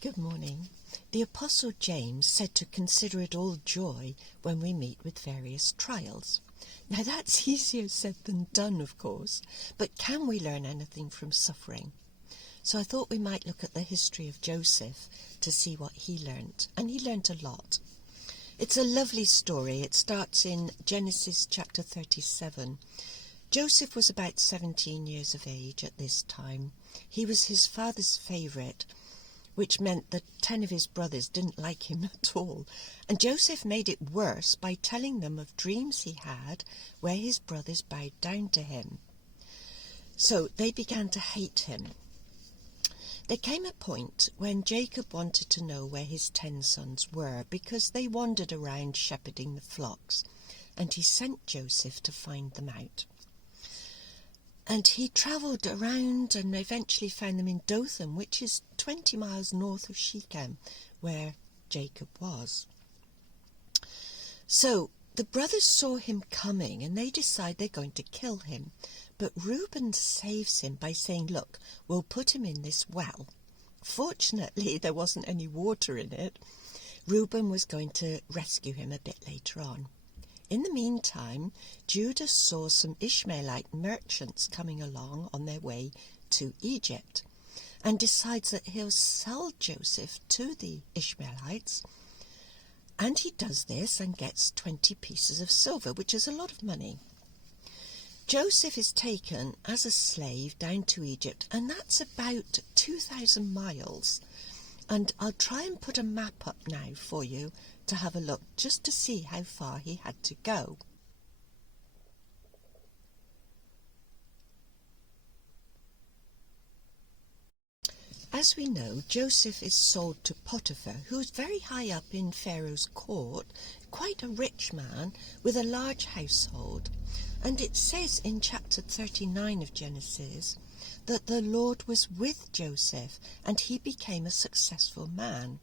Good morning. The Apostle James said to consider it all joy when we meet with various trials. Now that's easier said than done, of course, but can we learn anything from suffering? So I thought we might look at the history of Joseph to see what he learnt, and he learnt a lot. It's a lovely story. It starts in Genesis chapter 37. Joseph was about 17 years of age at this time. He was his father's favourite, which meant that 10 of his brothers didn't like him at all. And Joseph made it worse by telling them of dreams he had where his brothers bowed down to him. So they began to hate him. There came a point when Jacob wanted to know where his 10 sons were because they wandered around shepherding the flocks, and he sent Joseph to find them out. And he travelled around and eventually found them in Dothan, which is 20 miles north of Shechem, where Jacob was. So the brothers saw him coming and they decide they're going to kill him. But Reuben saves him by saying, look, we'll put him in this well. Fortunately, there wasn't any water in it. Reuben was going to rescue him a bit later on. In the meantime, Judah saw some Ishmaelite merchants coming along on their way to Egypt and decides that he'll sell Joseph to the Ishmaelites. And he does this and gets 20 pieces of silver, which is a lot of money. Joseph is taken as a slave down to Egypt, and that's about 2,000 miles. And I'll try and put a map up now for you to have a look, just to see how far he had to go. As we know, Joseph is sold to Potiphar, who is very high up in Pharaoh's court, quite a rich man with a large household. And it says in chapter 39 of Genesis that the Lord was with Joseph and he became a successful man.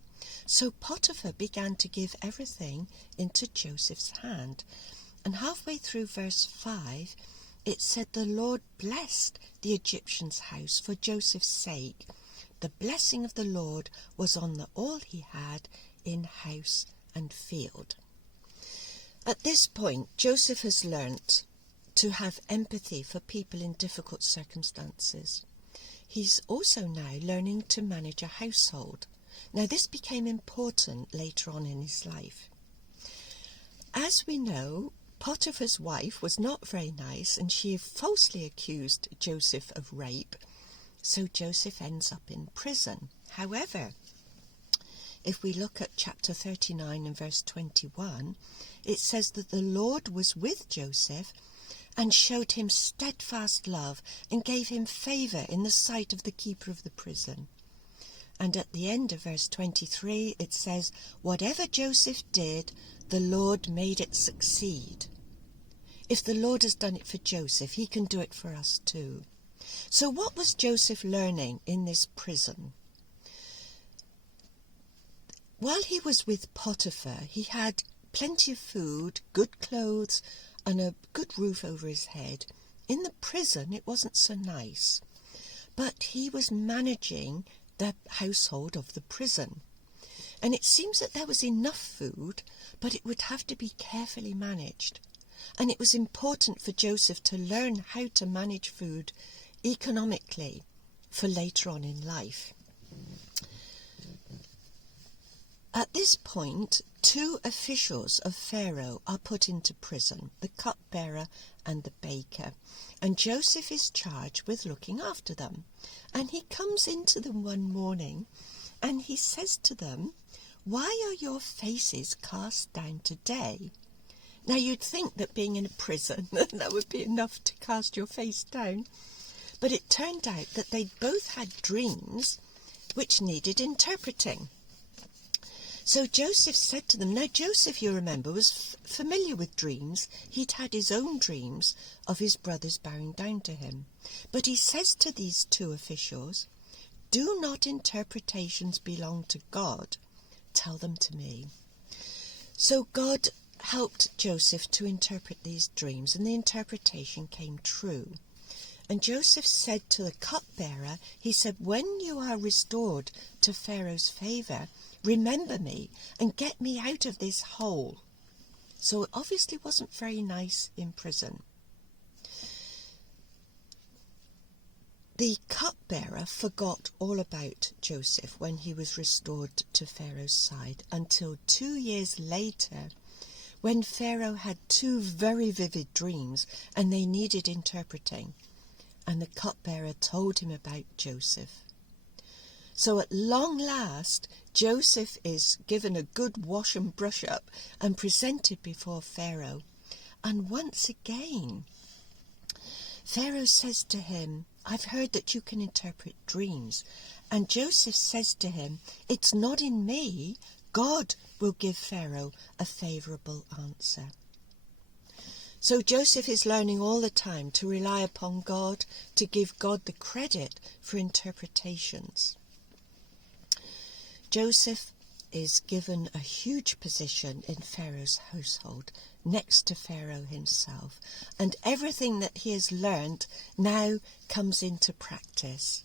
So Potiphar began to give everything into Joseph's hand. And halfway through verse 5, it said the Lord blessed the Egyptian's house for Joseph's sake. The blessing of the Lord was on all he had in house and field. At this point, Joseph has learnt to have empathy for people in difficult circumstances. He's also now learning to manage a household. Now, this became important later on in his life. As we know, Potiphar's wife was not very nice, and she falsely accused Joseph of rape, so Joseph ends up in prison. However, if we look at chapter 39 and verse 21, it says that the Lord was with Joseph and showed him steadfast love and gave him favour in the sight of the keeper of the prison. And at the end of verse 23, it says, whatever Joseph did, the Lord made it succeed. If the Lord has done it for Joseph, he can do it for us too. So what was Joseph learning in this prison? While he was with Potiphar, he had plenty of food, good clothes, and a good roof over his head. In the prison, it wasn't so nice. But he was managing the household of the prison. And it seems that there was enough food, but it would have to be carefully managed. And it was important for Joseph to learn how to manage food economically for later on in life. At this point, 2 officials of Pharaoh are put into prison, the cupbearer and the baker, and Joseph is charged with looking after them. And he comes into them one morning and he says to them, why are your faces cast down today? Now you'd think that being in a prison, that would be enough to cast your face down. But it turned out that they'd both had dreams which needed interpreting. So Joseph said to them, now Joseph, you remember, was familiar with dreams. He'd had his own dreams of his brothers bowing down to him. But he says to these 2 officials, do not interpretations belong to God? Tell them to me. So God helped Joseph to interpret these dreams, and the interpretation came true. And Joseph said to the cupbearer, he said, when you are restored to Pharaoh's favour, remember me and get me out of this hole. So it obviously wasn't very nice in prison. The cupbearer forgot all about Joseph when he was restored to Pharaoh's side until 2 years later, when Pharaoh had 2 very vivid dreams and they needed interpreting. And the cupbearer told him about Joseph. So at long last, Joseph is given a good wash and brush up and presented before Pharaoh. And once again, Pharaoh says to him, I've heard that you can interpret dreams. And Joseph says to him, it's not in me. God will give Pharaoh a favourable answer. So Joseph is learning all the time to rely upon God, to give God the credit for interpretations. Joseph is given a huge position in Pharaoh's household, next to Pharaoh himself, and everything that he has learned now comes into practice.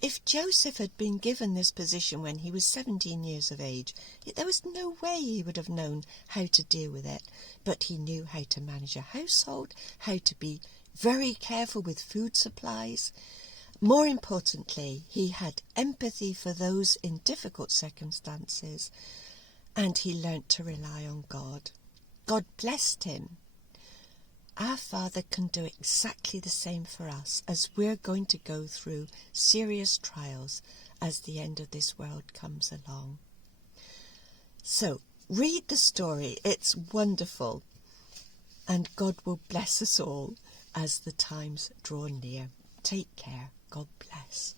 If Joseph had been given this position when he was 17 years of age, there was no way he would have known how to deal with it. But he knew how to manage a household, how to be very careful with food supplies. More importantly, he had empathy for those in difficult circumstances, and he learnt to rely on God. God blessed him. Our Father can do exactly the same for us as we're going to go through serious trials as the end of this world comes along. So, read the story. It's wonderful. And God will bless us all as the times draw near. Take care. God bless.